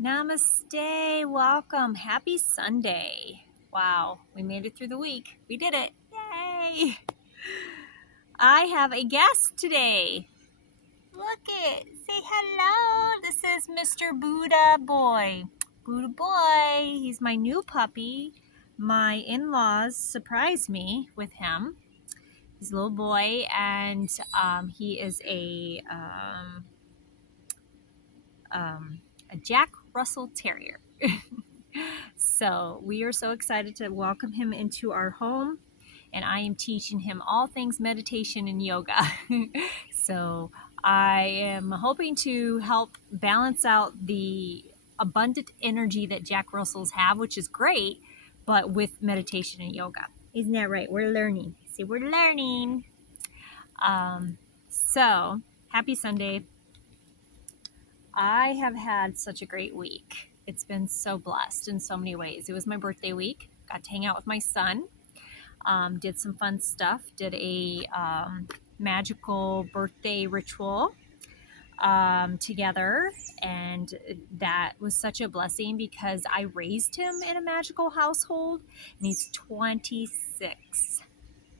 Namaste. Welcome. Happy Sunday. Wow, we made it through the week. We did it. Yay. I have a guest today. Look it. Say hello. This is Mr. Buddha Boy. Buddha Boy. He's my new puppy. My in-laws surprised me with him. He's a little boy, and he is a Jack Russell Terrier. So we are so excited to welcome him into our home, and I am teaching him all things meditation and yoga. So I am hoping to help balance out the abundant energy that Jack Russells have, which is great, but with meditation and yoga. Isn't that right? We're learning. See, we're learning. So happy Sunday. I have had such a great week. It's been so blessed in so many ways. It was my birthday week. Got to hang out with my son. Did some fun stuff. Did a magical birthday ritual together. And that was such a blessing because I raised him in a magical household. And he's 26.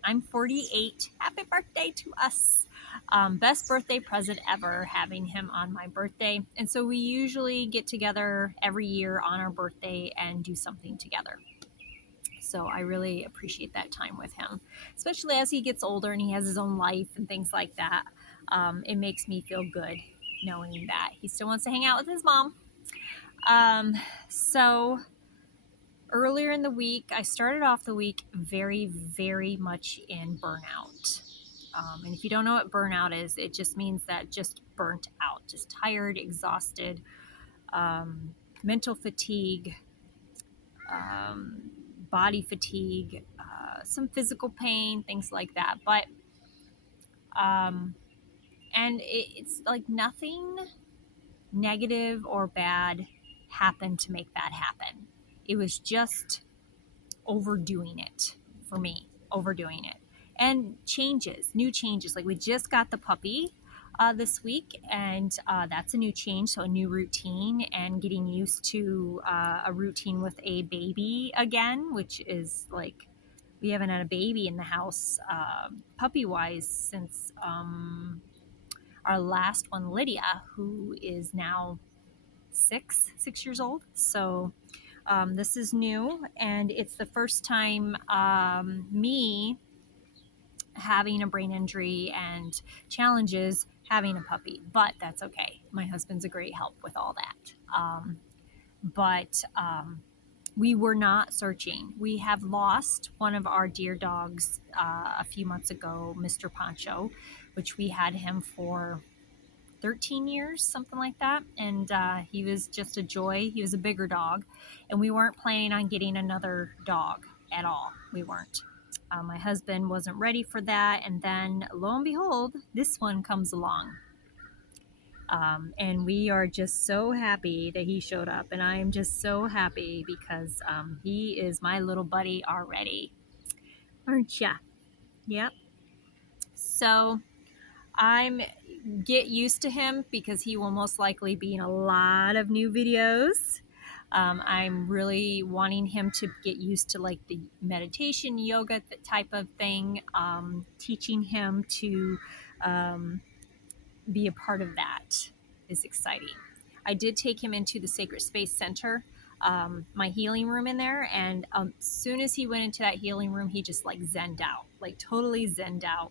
I'm 48. Happy birthday to us. Best birthday present ever, having him on my birthday. And so we usually get together every year on our birthday and do something together. So I really appreciate that time with him, especially as he gets older and he has his own life and things like that. It makes me feel good knowing that he still wants to hang out with his mom. So earlier in the week, I started off the week very, very much in burnout. And if you don't know what burnout is, it just means that just burnt out, just tired, exhausted, mental fatigue, body fatigue, some physical pain, things like that. But, and it's like nothing negative or bad happened to make that happen. It was just overdoing it for me, overdoing it. And new changes. Like we just got the puppy this week, and that's a new change. So a new routine and getting used to a routine with a baby again, which is like we haven't had a baby in the house puppy-wise since our last one, Lydia, who is now six years old. So this is new, and it's the first time me having a brain injury and challenges having a puppy, but that's okay. My husband's a great help with all that. But we were not searching. We have lost one of our dear dogs a few months ago, Mr. Poncho, which we had him for 13 years, something like that. And he was just a joy. He was a bigger dog, and we weren't planning on getting another dog at all. We weren't. My husband wasn't ready for that, and then lo and behold, this one comes along. And we are just so happy that he showed up, and I am just so happy because he is my little buddy already. Aren't ya? Yep. So I'm get used to him because he will most likely be in a lot of new videos. I'm really wanting him to get used to like the meditation, yoga, that type of thing. Teaching him to be a part of that is exciting. I did take him into the Sacred Space Center, my healing room in there, and as soon as he went into that healing room, he just like zenned out, like totally zenned out.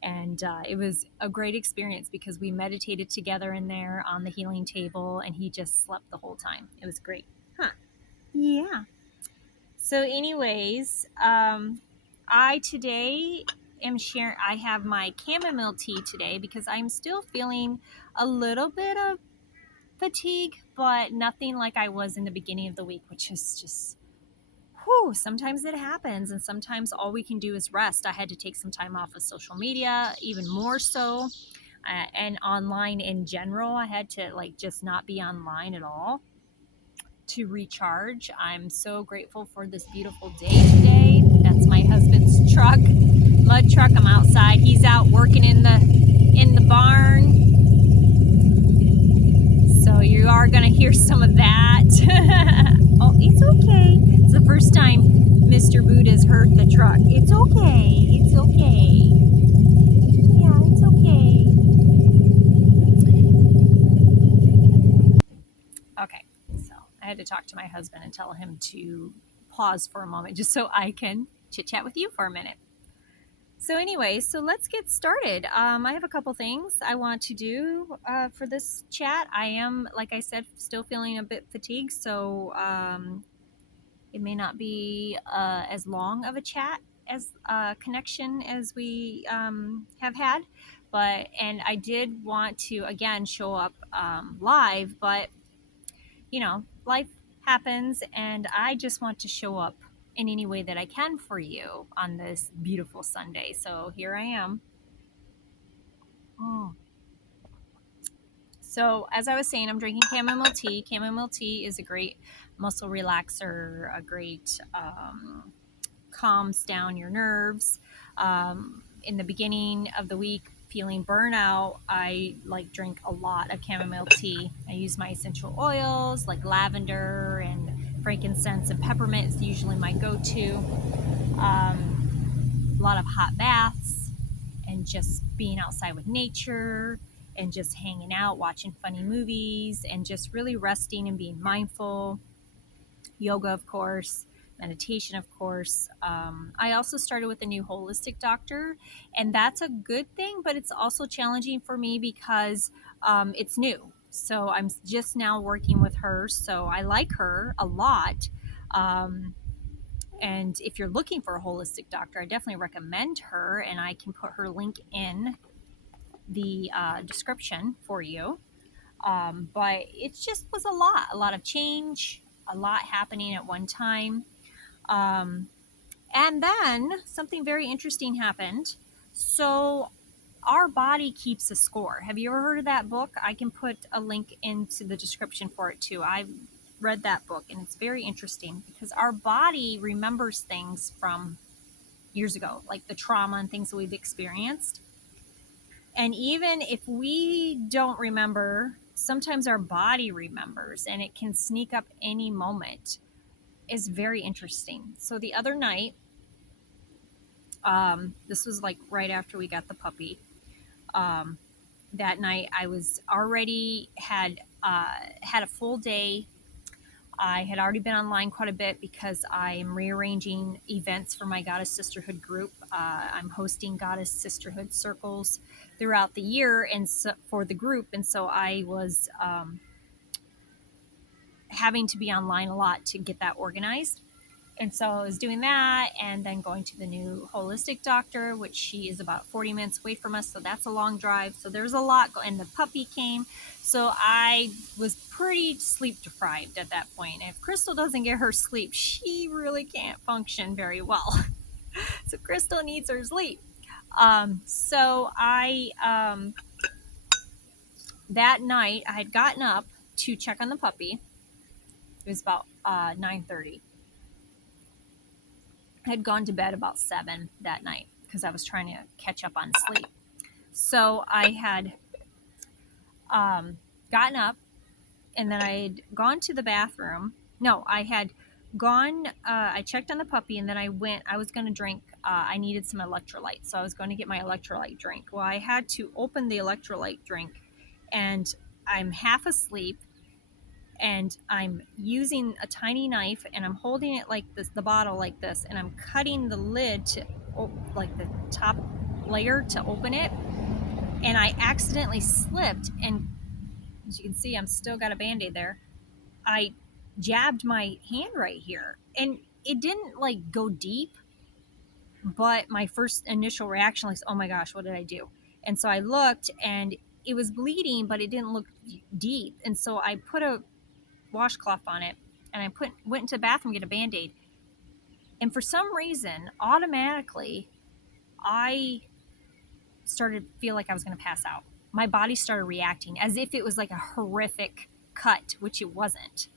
And it was a great experience because we meditated together in there on the healing table, and he just slept the whole time. It was great. Huh. Yeah. So anyways, I today am sharing, I have my chamomile tea today because I'm still feeling a little bit of fatigue, but nothing like I was in the beginning of the week, which is just, sometimes it happens, and sometimes all we can do is rest. I had to take some time off of social media, even more so, and online in general. I had to like just not be online at all to recharge. I'm so grateful for this beautiful day today. That's my husband's truck, mud truck. I'm outside. He's out working in the barn. So you are are going to hear some of that. Oh, it's okay. It's the first time Mr. Buddha's heard the truck. It's okay. It's okay. Yeah, it's okay. Okay, so I had to talk to my husband and tell him to pause for a moment just so I can chit chat with you for a minute. So, anyway, so let's get started. I have a couple things I want to do for this chat. I am, like I said, still feeling a bit fatigued, so it may not be as long of a chat as connection as we have had. And I did want to again show up live, but life happens, and I just want to show up in any way that I can for you on this beautiful Sunday. So here I am. Mm. So, as I was saying, I'm drinking chamomile tea. Chamomile tea is a great muscle relaxer, a great calms down your nerves. In the beginning of the week, feeling burnout, I like drink a lot of chamomile tea. I use my essential oils like lavender and frankincense and peppermint is usually my go-to. A lot of hot baths and just being outside with nature and just hanging out, watching funny movies, and just really resting and being mindful. Yoga, of course, meditation, of course. I also started with a new holistic doctor, and that's a good thing, but it's also challenging for me because it's new. So I'm just now working with her. So I like her a lot. Um, and if you're looking for a holistic doctor, I definitely recommend her, and I can put her link in the description for you. But it just was a lot of change, a lot happening at one time. Um, and then something very interesting happened. So, our body keeps a score. Have you ever heard of that book? I can put a link into the description for it too. I read that book, and it's very interesting because our body remembers things from years ago, like the trauma and things that we've experienced. And even if we don't remember, sometimes our body remembers and it can sneak up any moment. Is very interesting. So the other night, this was like right after we got the puppy. Um, that night, I was already had a full day. I had already been online quite a bit because I'm rearranging events for my Goddess Sisterhood group. I'm hosting Goddess Sisterhood circles throughout the year, and so, for the group, and so I was having to be online a lot to get that organized. And so I was doing that and then going to the new holistic doctor, which she is about 40 minutes away from us. So that's a long drive. So there's a lot. And the puppy came. So I was pretty sleep deprived at that point. And if Crystal doesn't get her sleep, she really can't function very well. So Crystal needs her sleep. So that night I had gotten up to check on the puppy. It was about 9:30. I had gone to bed about 7 that night because I was trying to catch up on sleep. So I had gotten up, and then I had gone to the bathroom. No, I had gone, I checked on the puppy, and then I was going to drink, I needed some electrolytes. So I was going to get my electrolyte drink. Well, I had to open the electrolyte drink, and I'm half asleep, and I'm using a tiny knife, and I'm holding it like this, the bottle like this, and I'm cutting the lid to like the top layer to open it, and I accidentally slipped, and as you can see, I'm still got a band-aid there. I jabbed my hand right here, and it didn't like go deep, but my first initial reaction was, oh my gosh, what did I do? And so I looked, and it was bleeding, but it didn't look deep, and so I put a washcloth on it, and I went into the bathroom to get a band-aid, and for some reason automatically I started to feel like I was going to pass out. My body started reacting as if it was like a horrific cut, which it wasn't.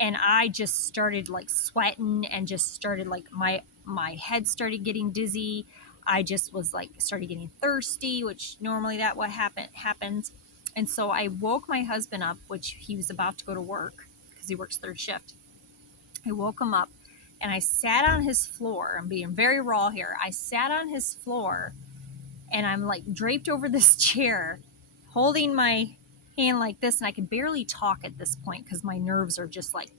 And I just started like sweating, and just started like my head started getting dizzy. I just was like started getting thirsty, which normally that what happens. And so I woke my husband up, which he was about to go to work because he works third shift. I woke him up and I sat on his floor. I'm being very raw here. I sat on his floor and I'm like draped over this chair, holding my hand like this. And I could barely talk at this point because my nerves are just like,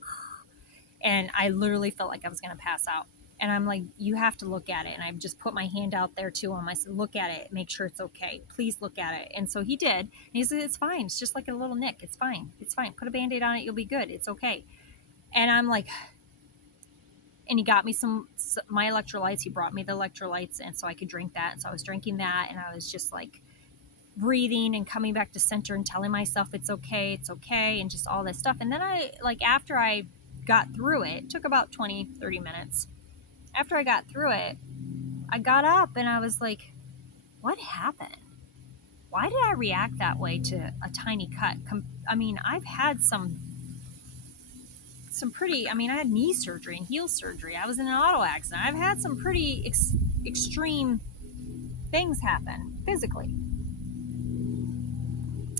and I literally felt like I was going to pass out. And I'm like, you have to look at it. And I just put my hand out there to him. I said, look at it, make sure it's okay. Please look at it. And so he did. And he said, it's fine. It's just like a little nick. It's fine. It's fine. Put a band-aid on it. You'll be good. It's okay. And I'm like, and he got me my electrolytes. He brought me the electrolytes, and so I could drink that. And so I was drinking that, and I was just like breathing and coming back to center and telling myself it's okay, and just all this stuff. And then after I got through it, it took about 20-30 minutes. After I got through it, I got up and I was like, what happened? Why did I react that way to a tiny cut? I mean, I've had some pretty, I mean, I had knee surgery and heel surgery. I was in an auto accident. I've had some pretty extreme things happen physically.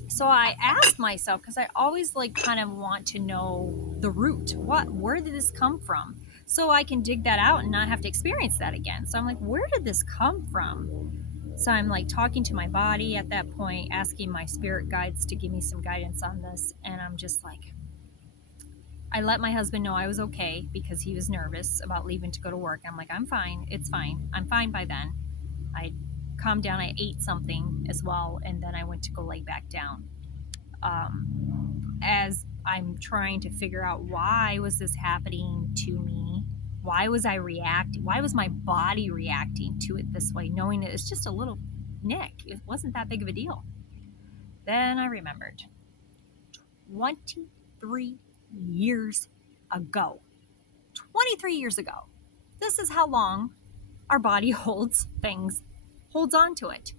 So I asked myself, because I always like kind of want to know the root. Where did this come from? So I can dig that out and not have to experience that again. So I'm like, where did this come from? So I'm like talking to my body at that point, asking my spirit guides to give me some guidance on this. And I'm just like, I let my husband know I was okay because he was nervous about leaving to go to work. I'm like, I'm fine. It's fine. I'm fine by then. I calmed down. I ate something as well. And then I went to go lay back down. As I'm trying to figure out why was this happening to me? Why was I reacting? Why was my body reacting to it this way, knowing that it's just a little nick? It wasn't that big of a deal. Then I remembered 23 years ago. 23 years ago. This is how long our body holds on to it.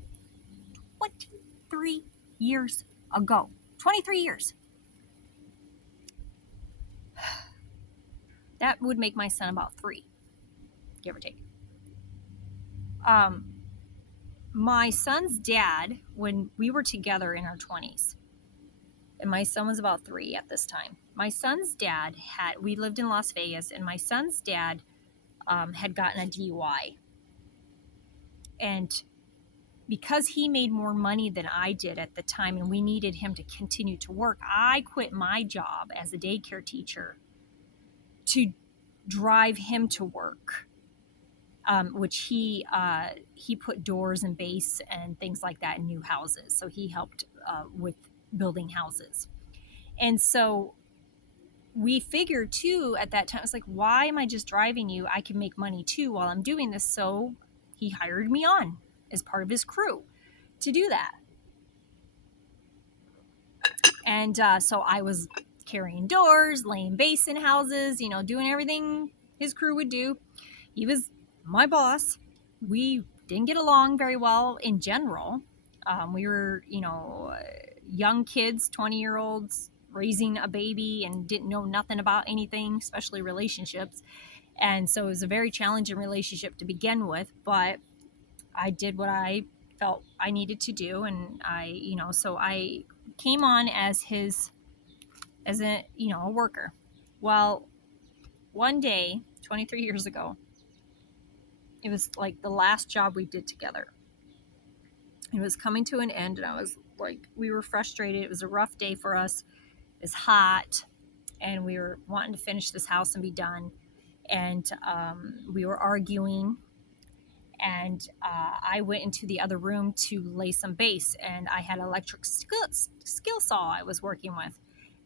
23 years ago. 23 years. That would make my son about 3, give or take. My son's dad, when we were together in our 20s, and my son was about 3 at this time. My son's dad we lived in Las Vegas, and my son's dad had gotten a DUI. And because he made more money than I did at the time, and we needed him to continue to work, I quit my job as a daycare teacher to drive him to work, which he put doors and base and things like that in new houses. So he helped with building houses. And so we figured too at that time, it's like, why am I just driving you? I can make money too while I'm doing this. So he hired me on as part of his crew to do that. And so I was carrying doors, laying base in houses, doing everything his crew would do. He was my boss. We didn't get along very well in general. We were, young kids, 20-year-olds, raising a baby and didn't know nothing about anything, especially relationships. And so it was a very challenging relationship to begin with, but I did what I felt I needed to do. And so I came on as a worker. Well, one day, 23 years ago, it was like the last job we did together. It was coming to an end, and I was like, we were frustrated. It was a rough day for us. It's hot, and we were wanting to finish this house and be done. And we were arguing, and I went into the other room to lay some base, and I had an electric skill saw I was working with.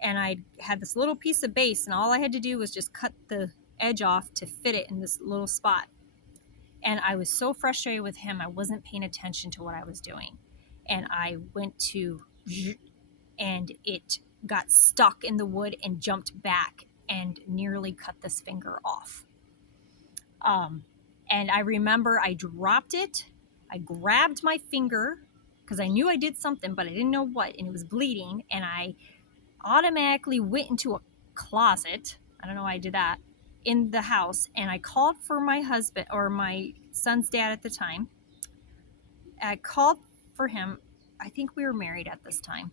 And I had this little piece of base, and all I had to do was just cut the edge off to fit it in this little spot. And I was so frustrated with him, I wasn't paying attention to what I was doing. And I went to, and it got stuck in the wood and jumped back and nearly cut this finger off. And I remember I dropped it. I grabbed my finger because I knew I did something, but I didn't know what, and it was bleeding. And I automatically went into a closet. I don't know why I did that, in the house, and I called for my husband, or my son's dad at the time. I called for him. I think we were married at this time.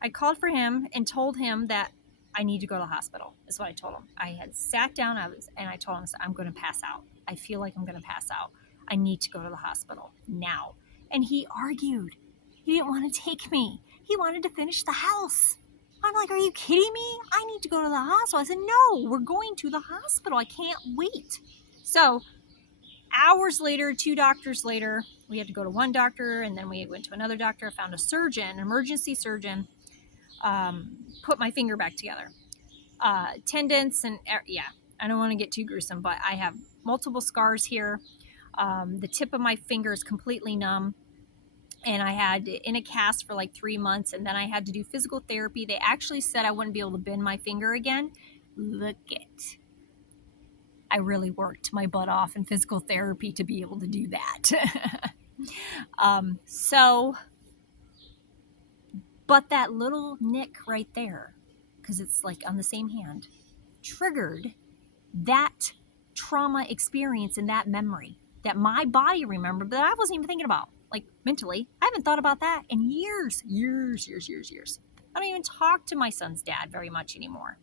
I called for him and told him that I need to go to the hospital. That's what I told him. I had sat down, and I told him, I'm going to pass out. I feel like I'm going to pass out. I need to go to the hospital now. And he argued. He didn't want to take me. He wanted to finish the house. I'm like, are you kidding me? I need to go to the hospital. I said, no, we're going to the hospital. I can't wait. So hours later, 2 doctors later, we had to go to one doctor, and then we went to another doctor. I found a surgeon, an emergency surgeon, put my finger back together. Tendons and yeah, I don't want to get too gruesome, but I have multiple scars here. The tip of my finger is completely numb, and I had in a cast for like 3 months, and then I had to do physical therapy. They actually said I wouldn't be able to bend my finger again. Look it. I really worked my butt off in physical therapy to be able to do that. But that little nick right there, because it's like on the same hand, triggered that trauma experience and that memory that my body remembered, but I wasn't even thinking about, like mentally. I haven't thought about that in years. I don't even talk to my son's dad very much anymore.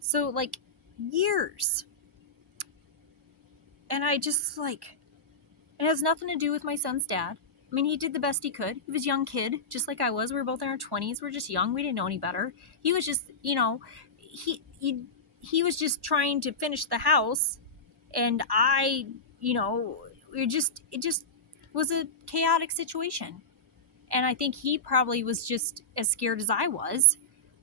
So, like, years. And I just, like, it has nothing to do with my son's dad. I mean, he did the best he could. He was a young kid, just like I was. We were both in our 20s. We were just young. We didn't know any better. He was just, he was just trying to finish the house, and I, it just was a chaotic situation. And I think he probably was just as scared as I was,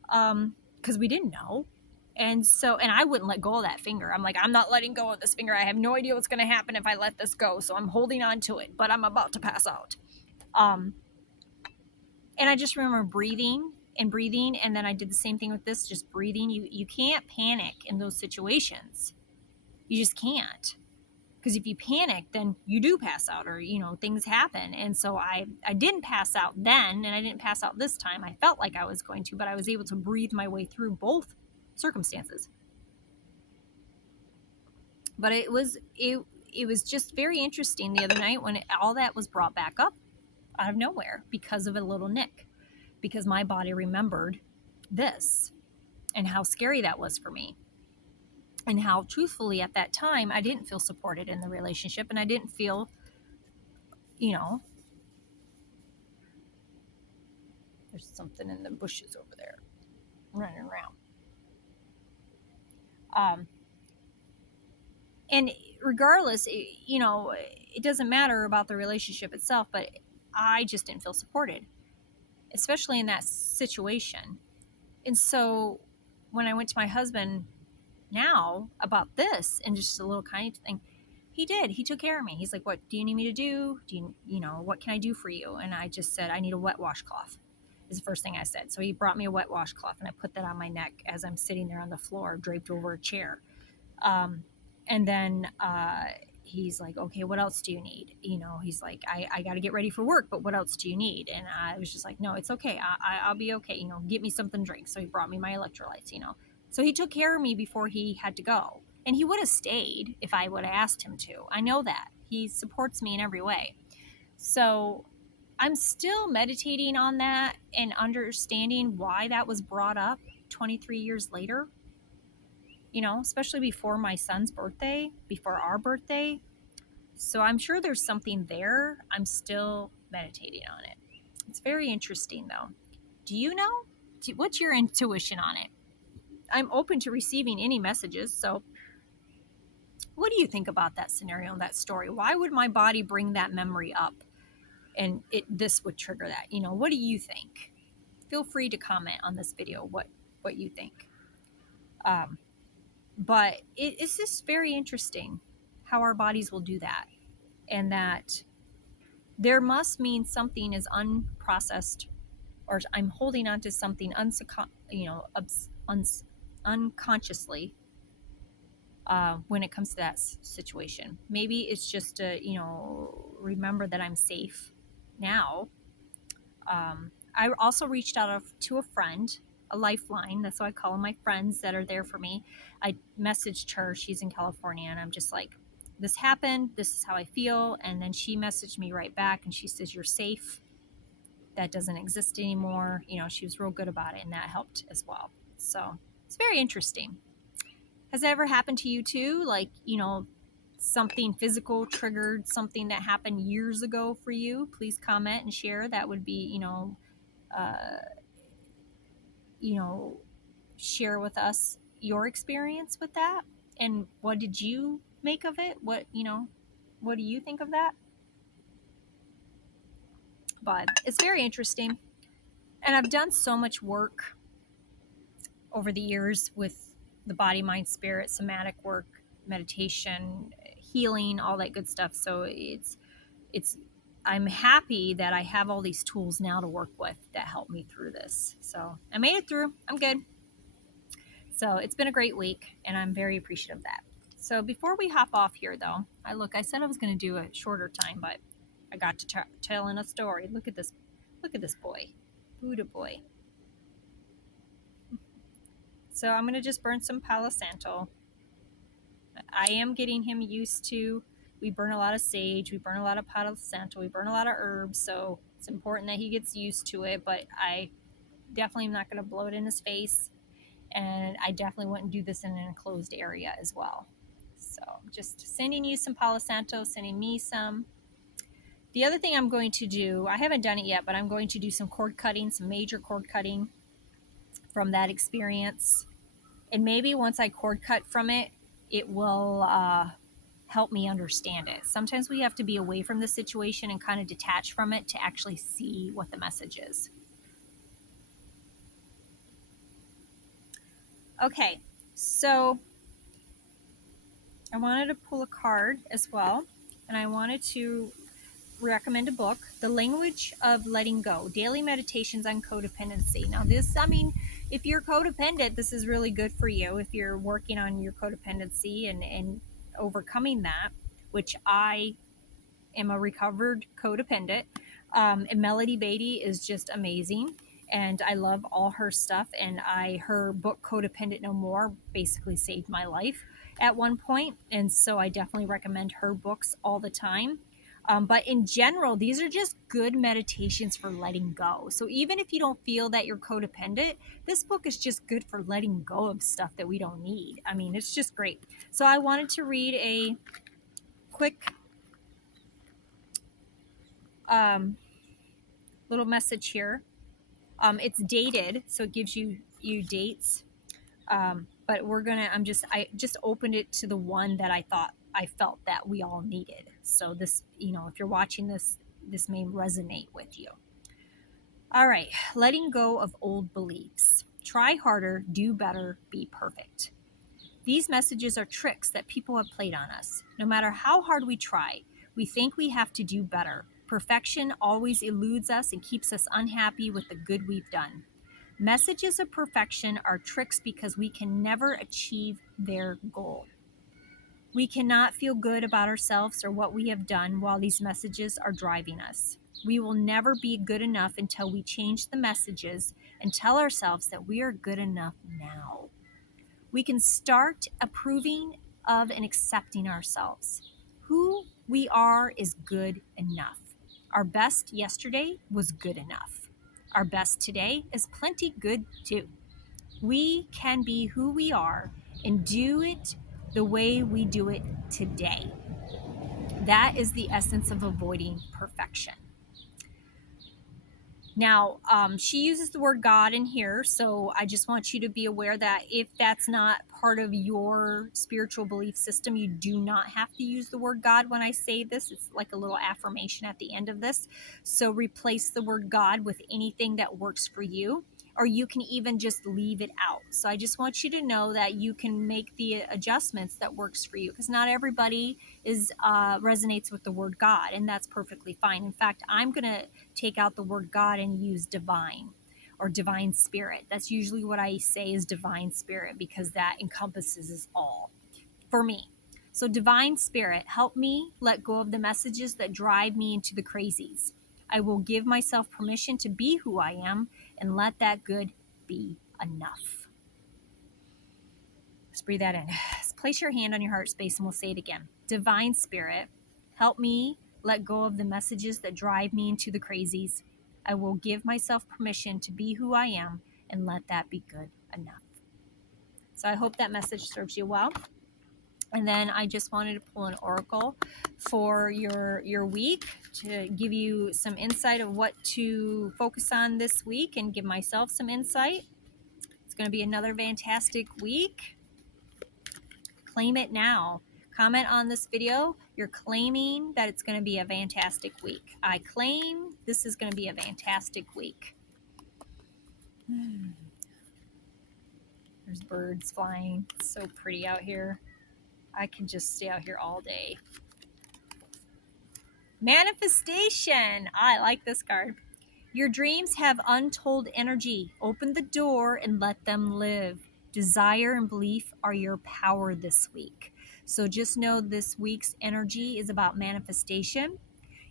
because we didn't know. And I wouldn't let go of that finger. I'm like, I'm not letting go of this finger. I have no idea what's going to happen if I let this go. So I'm holding on to it, but I'm about to pass out. And I just remember breathing. And then I did the same thing with this, just breathing. You can't panic in those situations. You just can't. Because if you panic, then you do pass out, or, things happen. And so I didn't pass out then, and I didn't pass out this time. I felt like I was going to, but I was able to breathe my way through both circumstances. But it was just very interesting the other night when all that was brought back up out of nowhere because of a little nick, because my body remembered this and how scary that was for me, and how truthfully at that time I didn't feel supported in the relationship, and I didn't feel, there's something in the bushes over there running around. And regardless, it doesn't matter about the relationship itself, but I just didn't feel supported, especially in that situation. And so when I went to my husband now about this, and just a little kind thing, he took care of me. He's like, what do you need me to do? What can I do for you? And I just said, I need a wet washcloth, is the first thing I said. So he brought me a wet washcloth, and I put that on my neck as I'm sitting there on the floor draped over a chair. And then he's like, okay, what else do you need? He's like, I got to get ready for work, but what else do you need? And I was just like, no, it's okay. I'll be okay. Get me something to drink. So he brought me my electrolytes, So he took care of me before he had to go. And he would have stayed if I would have asked him to. I know that. He supports me in every way. So I'm still meditating on that and understanding why that was brought up 23 years later. Especially before my son's birthday, before our birthday. So I'm sure there's something there. I'm still meditating on it. It's very interesting, though. Do you know? What's your intuition on it? I'm open to receiving any messages. So what do you think about that scenario and that story? Why would my body bring that memory up, and this would trigger that? What do you think? Feel free to comment on this video what you think. But it's just very interesting how our bodies will do that, and that there must mean something is unprocessed, or I'm holding on to something unconsciously when it comes to that situation. Maybe it's just to remember that I'm safe now. I also reached out to a friend, a lifeline. That's what I call them, my friends that are there for me. I messaged her. She's in California, and I'm just like, this happened. This is how I feel. And then she messaged me right back, and she says, you're safe. that doesn't exist anymore. She was real good about it, and that helped as well. So it's very interesting. Has that ever happened to you too? Like, something physical triggered something that happened years ago for you? Please comment and share. That would be, uh, you know, share with us your experience with that, and what did you make of it? What do you think of that? But it's very interesting. And I've done so much work over the years with the body, mind, spirit, somatic work, meditation, healing, all that good stuff. So it's I'm happy that I have all these tools now to work with that help me through this. So I made it through. I'm good. So it's been a great week, and I'm very appreciative of that. So before we hop off here, though, I said I was going to do a shorter time, but I got to telling a story. Look at this. Look at this boy. Buddha boy. So I'm going to just burn some Palo Santo. I am getting him used to, we burn a lot of sage, we burn a lot of Palo Santo, we burn a lot of herbs, so it's important that he gets used to it, but I definitely am not going to blow it in his face, and I definitely wouldn't do this in an enclosed area as well. So just sending you some Palo Santo, sending me some. The other thing I'm going to do, I haven't done it yet, but I'm going to do some cord cutting, some major cord cutting from that experience. And maybe once I cord cut from it, it will help me understand it. Sometimes we have to be away from the situation and kind of detach from it to actually see what the message is. Okay, so I wanted to pull a card as well, and I wanted to recommend a book, The Language of Letting Go, Daily Meditations on Codependency. Now this, if you're codependent, this is really good for you if you're working on your codependency and overcoming that, which I am a recovered codependent. And Melody Beatty is just amazing. And I love all her stuff. And her book Codependent No More basically saved my life at one point. And so I definitely recommend her books all the time. But in general, these are just good meditations for letting go. So even if you don't feel that you're codependent, this book is just good for letting go of stuff that we don't need. I mean, it's just great. So I wanted to read a quick little message here. It's dated, so it gives you dates. But I just opened it to the one that I felt that we all needed. So this, if you're watching this may resonate with you. All right, letting go of old beliefs. Try harder, do better, be perfect. These messages are tricks that people have played on us. No matter how hard we try, we think we have to do better. Perfection always eludes us and keeps us unhappy with the good we've done. Messages of perfection are tricks because we can never achieve their goal. We cannot feel good about ourselves or what we have done while these messages are driving us. We will never be good enough until we change the messages and tell ourselves that we are good enough now. We can start approving of and accepting ourselves. Who we are is good enough. Our best yesterday was good enough. Our best today is plenty good too. We can be who we are and do it the way we do it today. That is the essence of avoiding perfection. Now, she uses the word God in here, so I just want you to be aware that if that's not part of your spiritual belief system, you do not have to use the word God when I say this. It's like a little affirmation at the end of this. So replace the word God with anything that works for you, or you can even just leave it out. So I just want you to know that you can make the adjustments that works for you, because not everybody resonates with the word God, and that's perfectly fine. In fact, I'm going to take out the word God and use divine or divine spirit. That's usually what I say is divine spirit, because that encompasses all for me. So divine spirit, help me let go of the messages that drive me into the crazies. I will give myself permission to be who I am and let that good be enough. Let's breathe that in. Let's place your hand on your heart space and we'll say it again. Divine spirit, help me let go of the messages that drive me into the crazies. I will give myself permission to be who I am and let that be good enough. So I hope that message serves you well. And then I just wanted to pull an oracle for your week to give you some insight of what to focus on this week and give myself some insight. It's going to be another fantastic week. Claim it now. Comment on this video. You're claiming that it's going to be a fantastic week. I claim this is going to be a fantastic week. There's birds flying. It's so pretty out here. I can just stay out here all day. Manifestation. I like this card. Your dreams have untold energy. Open the door and let them live. Desire and belief are your power this week. So just know this week's energy is about manifestation.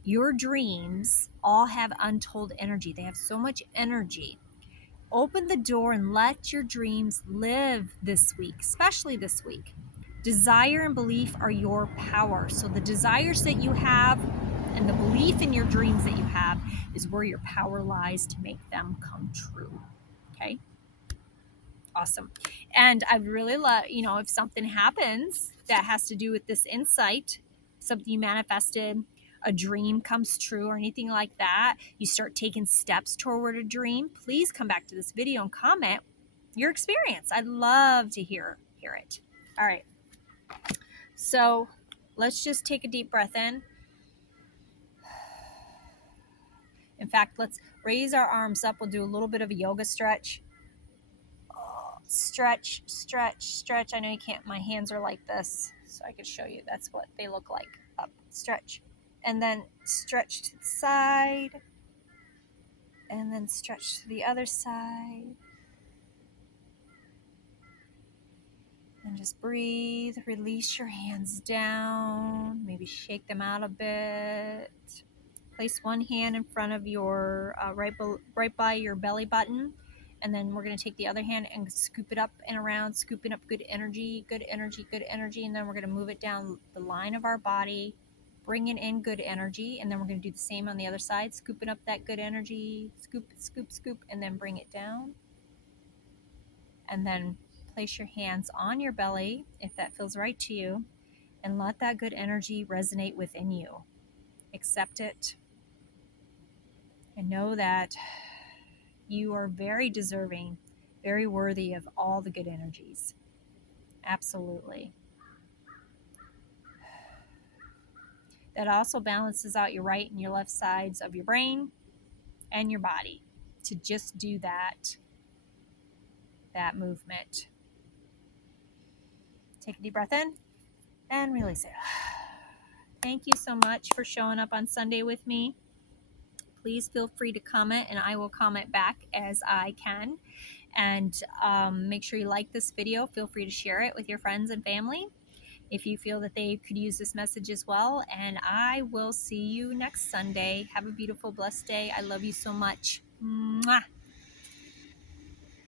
Your dreams all have untold energy. They have so much energy. Open the door and let your dreams live this week, especially this week. Desire and belief are your power. So the desires that you have and the belief in your dreams that you have is where your power lies to make them come true. Okay? Awesome. And I'd really love, if something happens that has to do with this insight, something you manifested, a dream comes true or anything like that, you start taking steps toward a dream, please come back to this video and comment your experience. I'd love to hear it. All right. So let's just take a deep breath in. In fact, let's raise our arms up. We'll do a little bit of a yoga stretch. Stretch, stretch, stretch. I know you can't, my hands are like this, so I could show you. That's what they look like. Up, stretch. And then stretch to the side. And then stretch to the other side. And just breathe. Release your hands down. Maybe shake them out a bit. Place one hand in front of your, right by your belly button. And then we're going to take the other hand and scoop it up and around, scooping up good energy, good energy, good energy. And then we're going to move it down the line of our body, bringing in good energy. And then we're going to do the same on the other side, scooping up that good energy, scoop, scoop, scoop, and then bring it down. And then place your hands on your belly, if that feels right to you, and let that good energy resonate within you. Accept it. And know that you are very deserving, very worthy of all the good energies. Absolutely. That also balances out your right and your left sides of your brain and your body to just do that movement. Take a deep breath in and release it. Thank you so much for showing up on Sunday with me. Please feel free to comment, and I will comment back as I can. And make sure you like this video. Feel free to share it with your friends and family if you feel that they could use this message as well. And I will see you next Sunday. Have a beautiful, blessed day. I love you so much. Mwah.